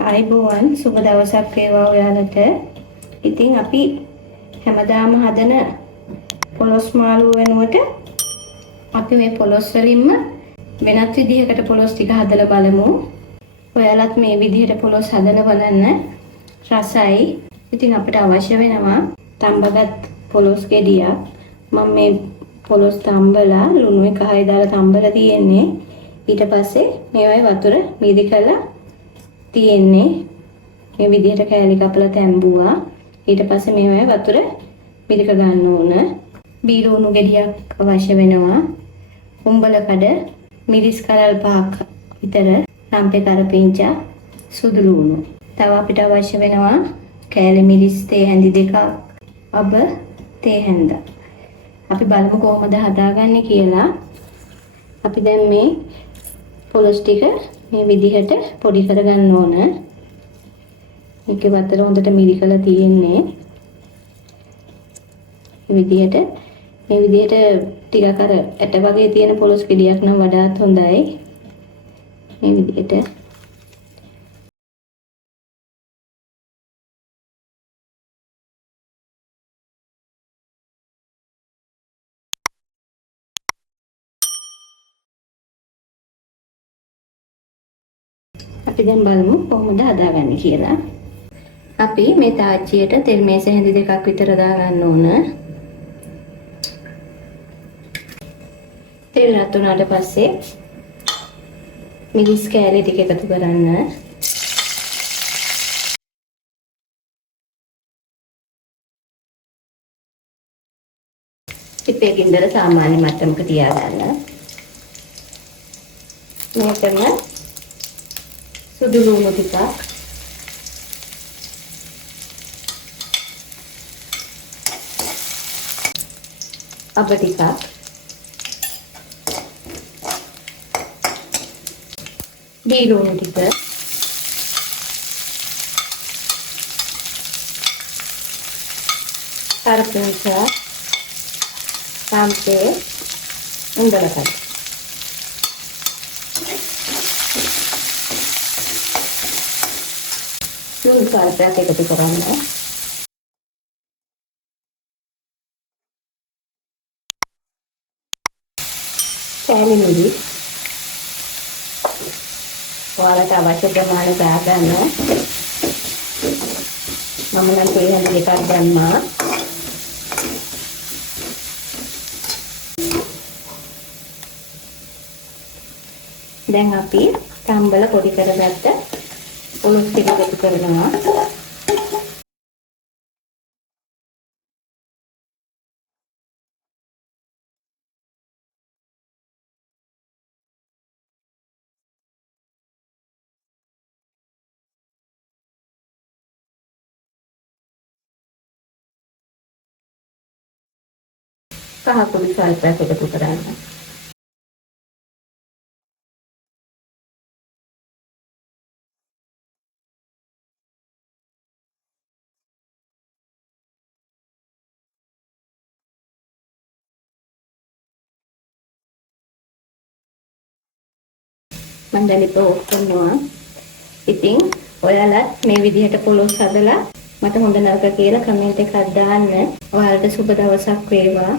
ආයිබෝවන් සුබ දවසක් වේවා ඔයාලට. ඉතින් අපි හැමදාම හදන පොලොස් මාළුව වෙනුවට අපි මේ පොලොස් වලින්ම වෙනත් විදිහකට පොලොස් ටික හදලා බලමු. ඔයාලත් මේ විදිහට පොලොස් හදලා බලන්න. රසයි. ඉතින් අපිට අවශ්‍ය වෙනවා තඹගත් පොලොස් ගෙඩියක්. මම මේ පොලොස් තඹලා ලුණු එකයි දාලා තඹලා තියෙන්නේ. ඊට පස්සේ මේවයි වතුර මීදි කරලා තියෙන්නේ. මේ විදිහට කෑලි කපලා තැම්බුවා. ඊට පස්සේ මේවයි වතුර මිරික ගන්න ඕන. බීරුණු ගෙඩියක් අවශ්‍ය වෙනවා. කුඹල කඩ, මිරිස් කරල් 5ක් විතර, රම්පේ කරපිංචා, සුදු ලුණු. තව අපිට අවශ්‍ය වෙනවා කෑලි මිරිස් තේ හැඳි 2ක්, අබ තේ හැඳ. අපි බලමු කොහොමද හදාගන්නේ කියලා. අපි දැන් මේ පොලොස් ටික මේ විදිහට පොඩි කරගන්න ඕන. මේකේ වතුර හොඳට මිරිකලා තියෙන්නේ. මේ විදිහට ටිකක් අර ඇට වගේ තියෙන පොලොස් ගෙඩියක් නම් වඩාත් හොඳයි. මේ විදිහට අපි දැන් බලමු කොහොමද හදාගන්නේ කියලා. අපි මේ තාච්චියට තෙල් මේස හැඳි 2ක් විතර දාගන්න ඕන. තෙල් රත් වුණාට පස්සේ මිරිස් කෑලි ටික එකතු කරන්න. ඉතින් ගින්දර සාමාන්‍ය මට්ටමක තියාගන්න. මේකම සුදු ලුණු ටිකක්, අබ ටිකක්, බීරුණු ටික, කරපිංචා, රම්පේ, උඳලකඩ. ලුණු සල්පයක් එකතු කරන්න. කෑලි මිරිස් ඔයාලට අවශ්‍ය ප්‍රමාණය දාගන්න. මම නම් තේ හැඳි 2ක් දැම්මා. දැන් අපි තම්බල පොඩි කරගත්ත පොලොස් ටික එකතු කරනවා. කහ කුඩු සල්පයක් එකතු කරන්න. මම දැන් ඒක ඔෆ් කරනවා. ඉතින් ඔයාලත් මේ විදිහට පොලොස් හදලා මට හොඳ නරක කියලා කමෙන්ට් එකක් දාන්න. ඔයාලට සුබ දවසක් වේවා.